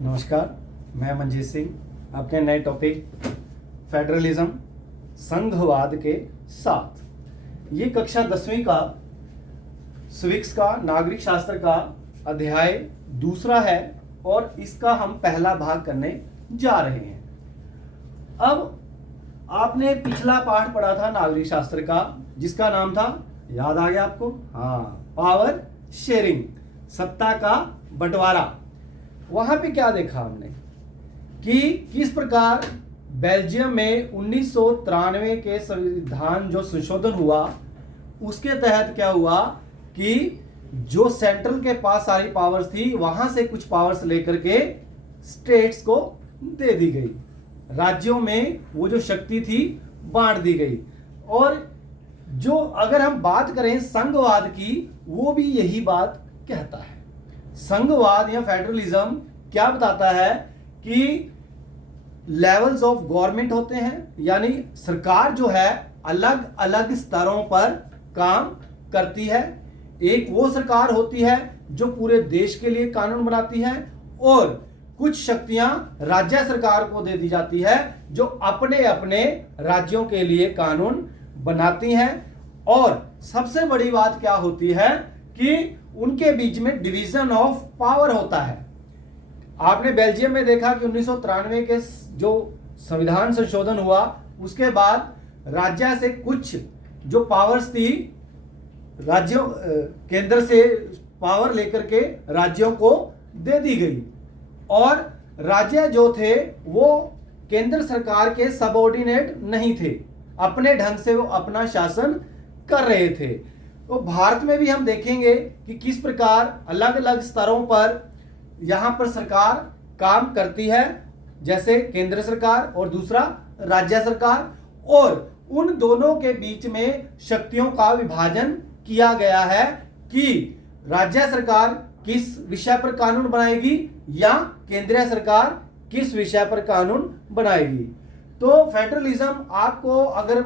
नमस्कार, मैं मंजीत सिंह अपने नए टॉपिक फेडरलिज्म संघवाद के साथ। ये कक्षा 10वीं का सिविक्स का नागरिक शास्त्र का अध्याय दूसरा है और इसका हम पहला भाग करने जा रहे हैं। अब आपने पिछला पाठ पढ़ा था नागरिक शास्त्र का, जिसका नाम था, याद आ गया आपको? हाँ, पावर शेयरिंग, सत्ता का बंटवारा। वहां पे क्या देखा हमने कि किस प्रकार बेल्जियम में 1993 के संविधान जो संशोधन हुआ उसके तहत क्या हुआ कि जो सेंट्रल के पास सारी पावर्स थी वहां से कुछ पावर्स लेकर के स्टेट्स को दे दी गई, राज्यों में वो जो शक्ति थी बांट दी गई। और जो अगर हम बात करें संघवाद की, वो भी यही बात कहता है। संघवाद या फेडरलिज्म क्या बताता है कि लेवल्स ऑफ गवर्नमेंट होते हैं, यानी सरकार जो है अलग अलग स्तरों पर काम करती है। एक वो सरकार होती है जो पूरे देश के लिए कानून बनाती है, और कुछ शक्तियां राज्य सरकार को दे दी जाती है जो अपने अपने राज्यों के लिए कानून बनाती हैं। और सबसे बड़ी बात क्या होती है कि उनके बीच में डिवीजन ऑफ पावर होता है। आपने बेल्जियम में देखा कि 1993 के जो संविधान संशोधन हुआ उसके बाद राज्य से कुछ जो पावर्स थी, राज्यों केंद्र से पावर लेकर के राज्यों को दे दी गई, और राज्य जो थे वो केंद्र सरकार के सबऑर्डिनेट नहीं थे, अपने ढंग से वो अपना शासन कर रहे थे। तो भारत में भी हम देखेंगे कि किस प्रकार अलग अलग स्तरों पर यहां पर सरकार काम करती है, जैसे केंद्र सरकार और दूसरा राज्य सरकार, और उन दोनों के बीच में शक्तियों का विभाजन किया गया है कि राज्य सरकार किस विषय पर कानून बनाएगी या केंद्रीय सरकार किस विषय पर कानून बनाएगी। तो फेडरलिज्म आपको अगर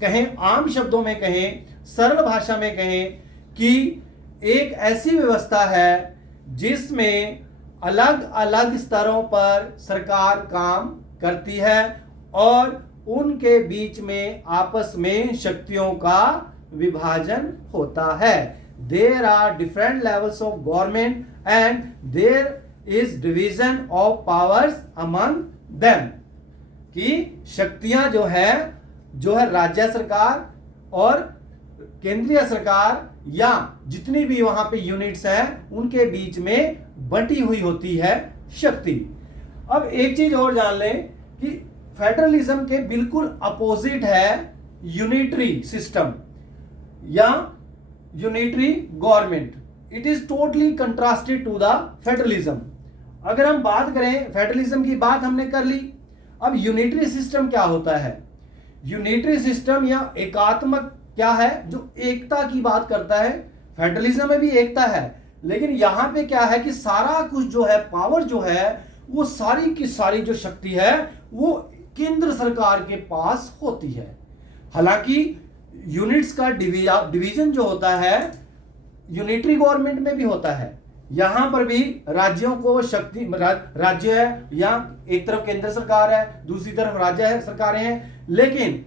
कहें, आम शब्दों में कहें, सरल भाषा में कहें कि एक ऐसी व्यवस्था है जिसमें अलग अलग स्तरों पर सरकार काम करती है और उनके बीच में आपस में शक्तियों का विभाजन होता है। There are different levels of government and there is division of powers among them, कि शक्तियां जो है राज्य सरकार और केंद्रीय सरकार या जितनी भी वहां पे यूनिट्स हैं उनके बीच में बंटी हुई होती है शक्ति। अब एक चीज और जान लें कि फेडरलिज्म के बिल्कुल अपोजिट है यूनिटरी सिस्टम या unitary government. It is totally contrasted to the federalism. अगर हम बात करें, फेडरलिज्म की बात हमने कर ली, अब यूनिटरी सिस्टम क्या होता है? यूनिटरी सिस्टम या एकात्मक क्या है, जो एकता की बात करता है। फेडरलिज्म में भी एकता है, लेकिन यहां पे क्या है कि सारा कुछ जो है, पावर जो है, वो सारी की सारी जो शक्ति है वो केंद्र सरकार के पास होती है। हालांकि यूनिट्स का डिवीजन जो होता है यूनिटरी गवर्नमेंट में भी होता है। यहां पर भी राज्यों को शक्ति, राज्य है या एक तरफ केंद्र सरकार है, दूसरी तरफ राज्य सरकारें हैं, लेकिन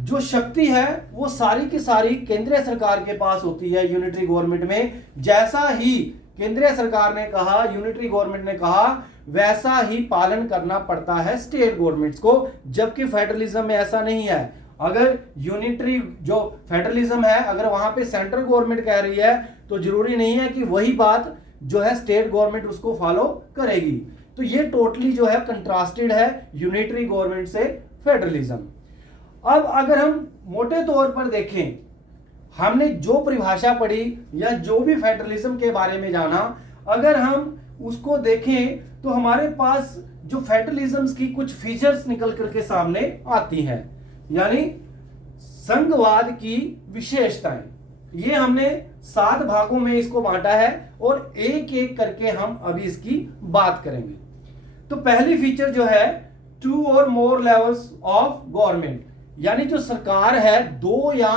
जो शक्ति है वो सारी की सारी केंद्रीय सरकार के पास होती है यूनिटरी गवर्नमेंट में। जैसा ही केंद्रीय सरकार ने कहा, यूनिटरी गवर्नमेंट ने कहा, वैसा ही पालन करना पड़ता है स्टेट गवर्नमेंट्स को, जबकि फेडरलिज्म में ऐसा नहीं है। अगर यूनिटरी जो फेडरलिज्म है, अगर वहां पे सेंट्रल गवर्नमेंट कह रही है तो जरूरी नहीं है कि वही बात जो है स्टेट गवर्नमेंट उसको फॉलो करेगी। तो ये टोटली जो है कंट्रास्टेड है यूनिटरी गवर्नमेंट से फेडरलिज्म। अब अगर हम मोटे तौर पर देखें, हमने जो परिभाषा पढ़ी या जो भी फेडरलिज्म के बारे में जाना, अगर हम उसको देखें तो हमारे पास जो फेडरलिज्म की कुछ फीचर्स निकल करके सामने आती हैं, यानी संघवाद की विशेषताएं। ये हमने 7 भागों में इसको बांटा है और एक एक करके हम अभी इसकी बात करेंगे। तो पहली फीचर जो है, 2 और मोर लेवल्स ऑफ गवर्नमेंट, यानी जो सरकार है 2 या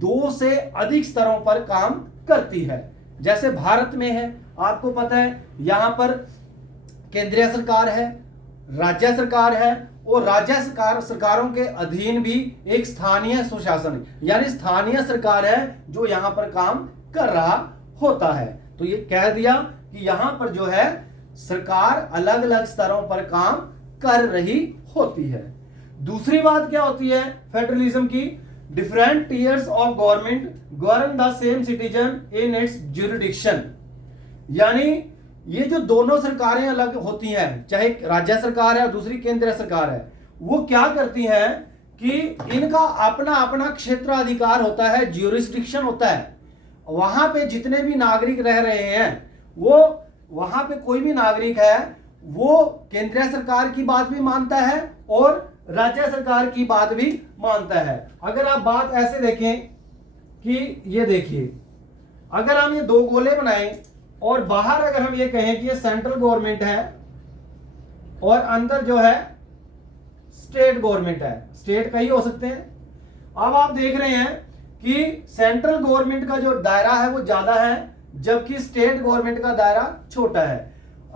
2 से अधिक स्तरों पर काम करती है। जैसे भारत में है, आपको पता है यहां पर केंद्रीय सरकार है, राज्य सरकार है, और राज्य सरकारों के अधीन भी एक स्थानीय स्वशासन यानी स्थानीय सरकार है जो यहां पर काम कर रहा होता है। तो ये कह दिया कि यहां पर जो है सरकार अलग अलग स्तरों पर काम कर रही होती है। दूसरी बात क्या होती है फेडरलिज्म की? Different tears of government govern the same citizen in its jurisdiction. यानी ये जो दोनों सरकारें अलग होती हैं, चाहे राज्य सरकार है और दूसरी केंद्रीय सरकार है, वो क्या करती हैं कि इनका अपना अपना क्षेत्राधिकार होता है, ज्यूरिसडिक्शन होता है। वहां पे जितने भी नागरिक रह रहे हैं, वो वहां पे कोई भी नागरिक है वो केंद्रीय सरकार की बात भी मानता है और राज्य सरकार की बात भी मानता है। अगर आप बात ऐसे देखें कि ये देखिए, अगर हम ये दो गोले बनाएं और बाहर अगर हम ये कहें कि ये सेंट्रल गवर्नमेंट है और अंदर जो है स्टेट गवर्नमेंट है, स्टेट कई हो सकते हैं। अब आप देख रहे हैं कि सेंट्रल गवर्नमेंट का जो दायरा है वो ज्यादा है जबकि स्टेट गवर्नमेंट का दायरा छोटा है।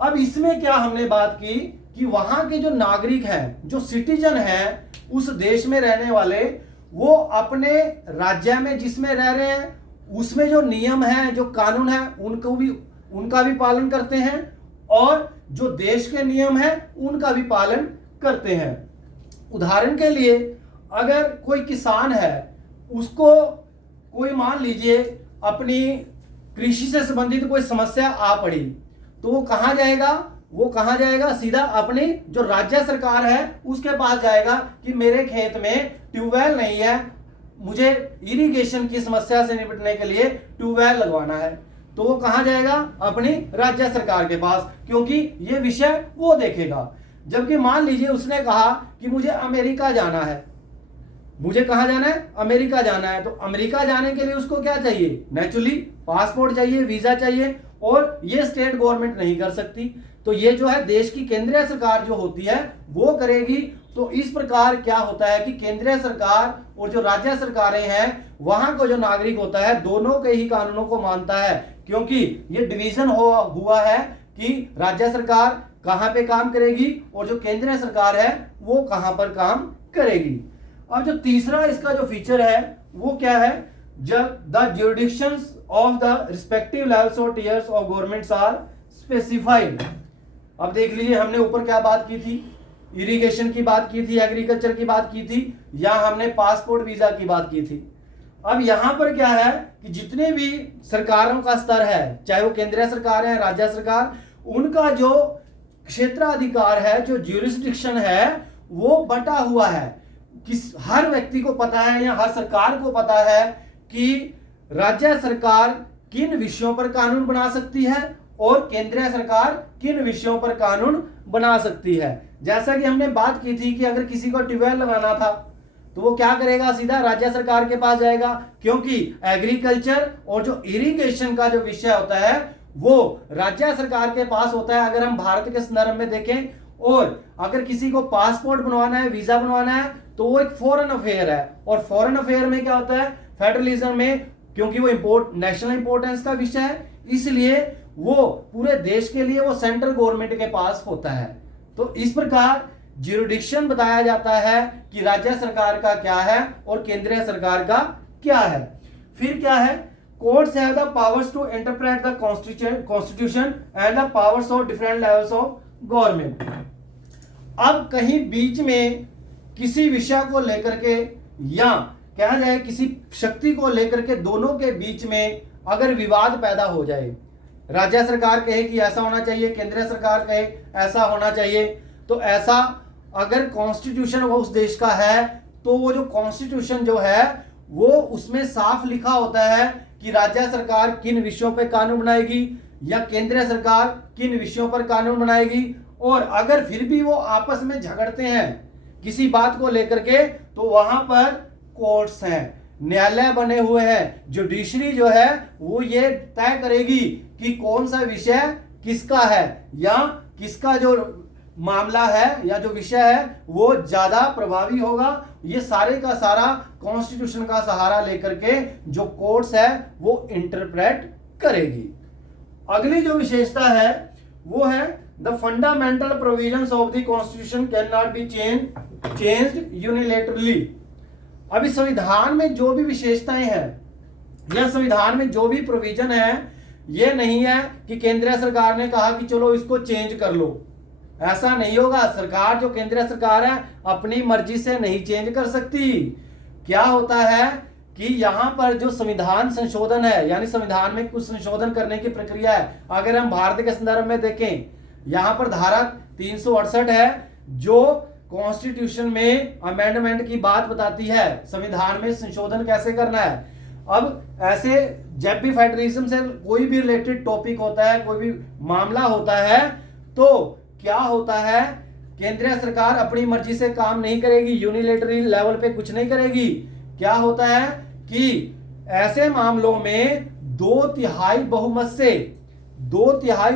अब इसमें क्या हमने बात की कि वहां के जो नागरिक हैं, जो सिटीजन हैं उस देश में रहने वाले, वो अपने राज्य में जिसमें रह रहे हैं उसमें जो नियम है, जो कानून है, उनका भी पालन करते हैं और जो देश के नियम है उनका भी पालन करते हैं। उदाहरण के लिए अगर कोई किसान है, उसको कोई मान लीजिए अपनी कृषि से संबंधित कोई समस्या आ पड़ी, तो वो कहां जाएगा? वो कहां जाएगा? सीधा अपनी जो राज्य सरकार है उसके पास जाएगा कि मेरे खेत में ट्यूबवेल नहीं है, मुझे इरिगेशन की समस्या से निपटने के लिए ट्यूबवेल लगवाना है। तो वो कहां जाएगा? अपनी राज्य सरकार के पास, क्योंकि ये विषय वो देखेगा। जबकि मान लीजिए उसने कहा कि मुझे अमेरिका जाना है, मुझे कहां जाना है? अमेरिका जाना है। तो अमेरिका जाने के लिए उसको क्या चाहिए? नेचुरली पासपोर्ट चाहिए, वीजा चाहिए, और ये स्टेट गवर्नमेंट नहीं कर सकती। तो ये जो है देश की केंद्रीय सरकार जो होती है वो करेगी। तो इस प्रकार क्या होता है कि केंद्रीय सरकार और जो राज्य सरकारें हैं वहां का जो नागरिक होता है दोनों के ही कानूनों को मानता है, क्योंकि ये डिवीजन हुआ है कि राज्य सरकार कहां पे काम करेगी और जो केंद्रीय सरकार है वो कहां पर काम करेगी। अब जो तीसरा इसका जो फीचर है वो क्या है? जब the jurisdictions of the respective levels और tiers of governments are specified. अब देख लीजिए हमने ऊपर क्या बात की थी? इरिगेशन की बात की थी, एग्रीकल्चर की बात की थी, या हमने पासपोर्ट वीजा की बात की थी। अब यहां पर क्या है कि जितने भी सरकारों का स्तर है, चाहे वो केंद्रीय सरकार है, राज्य सरकार, उनका जो क्षेत्राधिकार है, जो ज्यूरिसडिक्शन है, वो बटा हुआ है। हर व्यक्ति को पता है या हर सरकार को पता है कि राज्य सरकार किन विषयों पर कानून बना सकती है और केंद्रीय सरकार किन विषयों पर कानून बना सकती है। जैसा कि हमने बात की थी कि अगर किसी को ट्यूबवेल लगाना था तो वो क्या करेगा? सीधा राज्य सरकार के पास जाएगा, क्योंकि एग्रीकल्चर और जो इरिगेशन का जो विषय होता है वो राज्य सरकार के पास होता है अगर हम भारत के संदर्भ में देखें। और अगर किसी को पासपोर्ट बनवाना है, वीजा बनवाना है, तो वो एक फॉरेन अफेयर है। और फॉरेन अफेयर में क्या होता है? फेडरलिज्म में, क्योंकि वो नेशनल इंपोर्टेंस का विषय है, इसलिए वो पूरे देश के लिए वो सेंट्रल गवर्नमेंट के पास होता है। तो इस प्रकार ज्यूरिडिक्शन बताया जाता है कि राज्य सरकार का क्या है और केंद्रीय सरकार का क्या है। फिर क्या है? Courts have the powers to interpret the constitution and the powers of different levels of government. अब कहीं बीच में किसी विषय को लेकर के या कहा जाए किसी शक्ति को लेकर के दोनों के बीच में अगर विवाद पैदा हो जाए, राज्य सरकार कहे कि ऐसा होना चाहिए, केंद्रीय सरकार कहे ऐसा होना चाहिए, तो ऐसा अगर कॉन्स्टिट्यूशन वो उस देश का है तो वो जो कॉन्स्टिट्यूशन जो है वो उसमें साफ लिखा होता है कि राज्य सरकार किन विषयों पर कानून बनाएगी या केंद्रीय सरकार किन विषयों पर कानून बनाएगी। और अगर फिर भी वो आपस में झगड़ते हैं किसी बात को लेकर के, तो वहां पर कोर्ट्स हैं, न्यायालय बने हुए हैं। जुडिशरी जो है वो ये तय करेगी कि कौन सा विषय किसका है या किसका जो मामला है या जो विषय है वो ज्यादा प्रभावी होगा। ये सारे का सारा कॉन्स्टिट्यूशन का सहारा लेकर के जो कोर्ट्स है वो इंटरप्रेट करेगी। अगली जो विशेषता है वो है the fundamental provisions of the constitution can not be changed unilaterally. अभी संविधान में जो भी विशेषताएं हैं या संविधान में जो भी प्रोविजन है, ये नहीं है कि केंद्रीय सरकार ने कहा कि चलो इसको चेंज कर लो। ऐसा नहीं होगा। सरकार, जो केंद्रीय सरकार है, अपनी मर्जी से नहीं चेंज कर सकती। क्या होता है कि यहां पर जो संविधान संशोधन है, यानी संविधान में कुछ संशोधन करने की प्रक्रिया है। अगर हम भारत के संदर्भ में देखें, यहां पर धारा 368 है जो कॉन्स्टिट्यूशन में अमेंडमेंट की बात बताती है, संविधान में संशोधन कैसे करना है। अब ऐसे जब भी फेडरलिज्म से कोई भी रिलेटेड टॉपिक होता है, कोई भी मामला होता है, तो क्या होता है, केंद्रीय सरकार अपनी मर्जी से काम नहीं करेगी, यूनिलेटरी लेवल पे कुछ नहीं करेगी। क्या होता है कि ऐसे मामलों में 2/3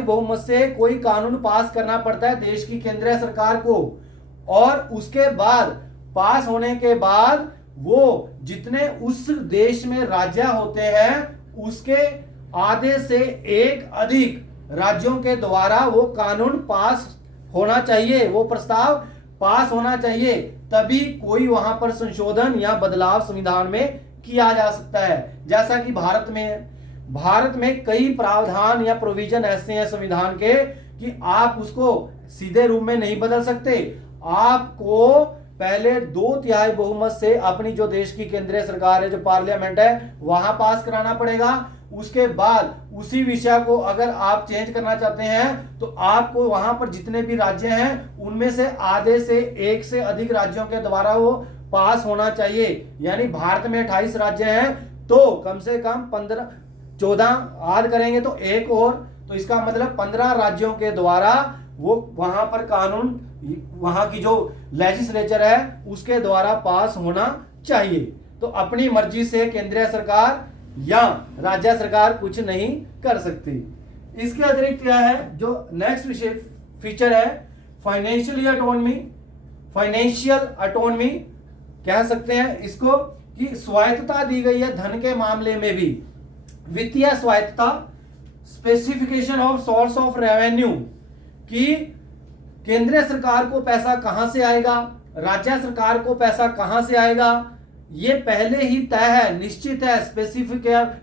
बहुमत से कोई कानून पास करना पड़ता है देश की केंद्रीय सरकार को, और उसके बाद पास होने के बाद वो जितने उस देश में राज्य होते हैं उसके आधे से एक अधिक राज्यों के द्वारा वो कानून पास होना चाहिए, वो प्रस्ताव पास होना चाहिए, तभी कोई वहां पर संशोधन या बदलाव संविधान में किया जा सकता है। जैसा कि भारत में है, भारत में कई प्रावधान या प्रोविजन ऐसे हैं संविधान के कि आप उसको सीधे रूप में नहीं बदल सकते। आपको पहले 2/3 बहुमत से अपनी जो देश की केंद्रीय सरकार है, जो पार्लियामेंट है, वहां पास कराना पड़ेगा। उसके बाद उसी विषय को अगर आप चेंज करना चाहते हैं तो आपको वहां पर जितने भी राज्य हैं उनमें से आधे से एक से अधिक राज्यों के द्वारा वो पास होना चाहिए। यानी भारत में 28 राज्य हैं, तो कम से कम 14 ऐड करेंगे तो एक और, तो इसका मतलब 15 राज्यों के द्वारा वो वहां पर कानून, वहां की जो लेजिस्लेचर है उसके द्वारा पास होना चाहिए। तो अपनी मर्जी से केंद्रीय सरकार या राज्य सरकार कुछ नहीं कर सकती। इसके अतिरिक्त क्या है, जो नेक्स्ट विषय फीचर है, फाइनेंशियल ऑटोनॉमी कह सकते हैं इसको, कि स्वायत्तता दी गई है धन के मामले में भी, वित्तीय स्वायत्तता, specification of source of revenue, कि केंद्रीय सरकार को पैसा कहां से आएगा, राज्य सरकार को पैसा कहां से आएगा, ये पहले ही तय है, निश्चित है,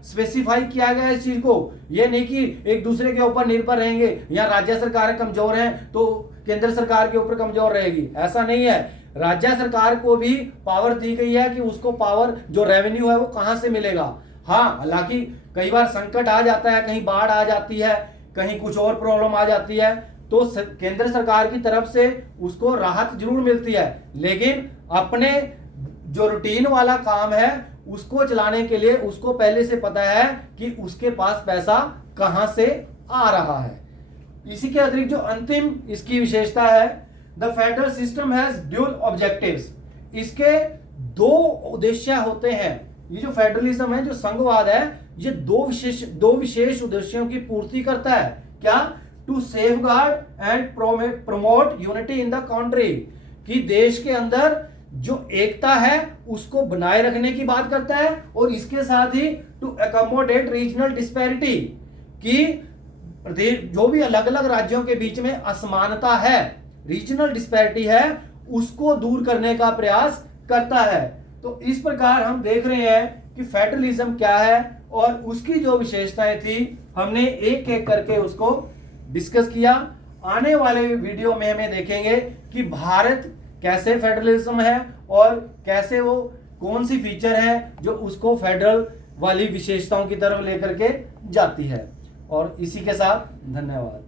स्पेसिफाई किया गया है इस चीज को। ये नहीं कि एक दूसरे के ऊपर निर्भर रहेंगे, या राज्य सरकारें कमजोर हैं तो केंद्र सरकार के ऊपर कमजोर रहेगी, ऐसा नहीं है। राज्य सरकार को भी पावर दी गई है कि उसको पावर, जो रेवेन्यू है वो कहां से मिलेगा। हाँ, हालांकि कई बार संकट आ जाता है, कहीं बाढ़ आ जाती है, कहीं कुछ और प्रॉब्लम आ जाती है, तो केंद्र सरकार की तरफ से उसको राहत जरूर मिलती है, लेकिन अपने जो रूटीन वाला काम है उसको चलाने के लिए उसको पहले से पता है कि उसके पास पैसा कहां से आ रहा है। इसी के अतिरिक्त जो अंतिम इसकी विशेषता है, the federal system has dual objectives. इसके 2 उद्देश्य होते हैं। ये जो फेडरलिज्म है, जो संघवाद है, ये दो विशेष उद्देश्यों की पूर्ति करता है। क्या? To safeguard and promote unity in the country, कि देश के अंदर जो एकता है उसको बनाए रखने की बात करता है, और इसके साथ ही टू अकोमोडेट रीजनल डिस्पैरिटी, कि जो भी अलग अलग राज्यों के बीच में असमानता है, रीजनल डिस्पैरिटी है, उसको दूर करने का प्रयास करता है। तो इस प्रकार हम देख रहे हैं कि फेडरलिज्म क्या है और उसकी जो विशेषताएं थी हमने एक एक करके उसको डिस्कस किया। आने वाले वीडियो में हमें देखेंगे कि भारत कैसे फेडरलिज्म है और कैसे वो कौन सी फीचर है जो उसको फेडरल वाली विशेषताओं की तरफ लेकर के जाती है। और इसी के साथ धन्यवाद।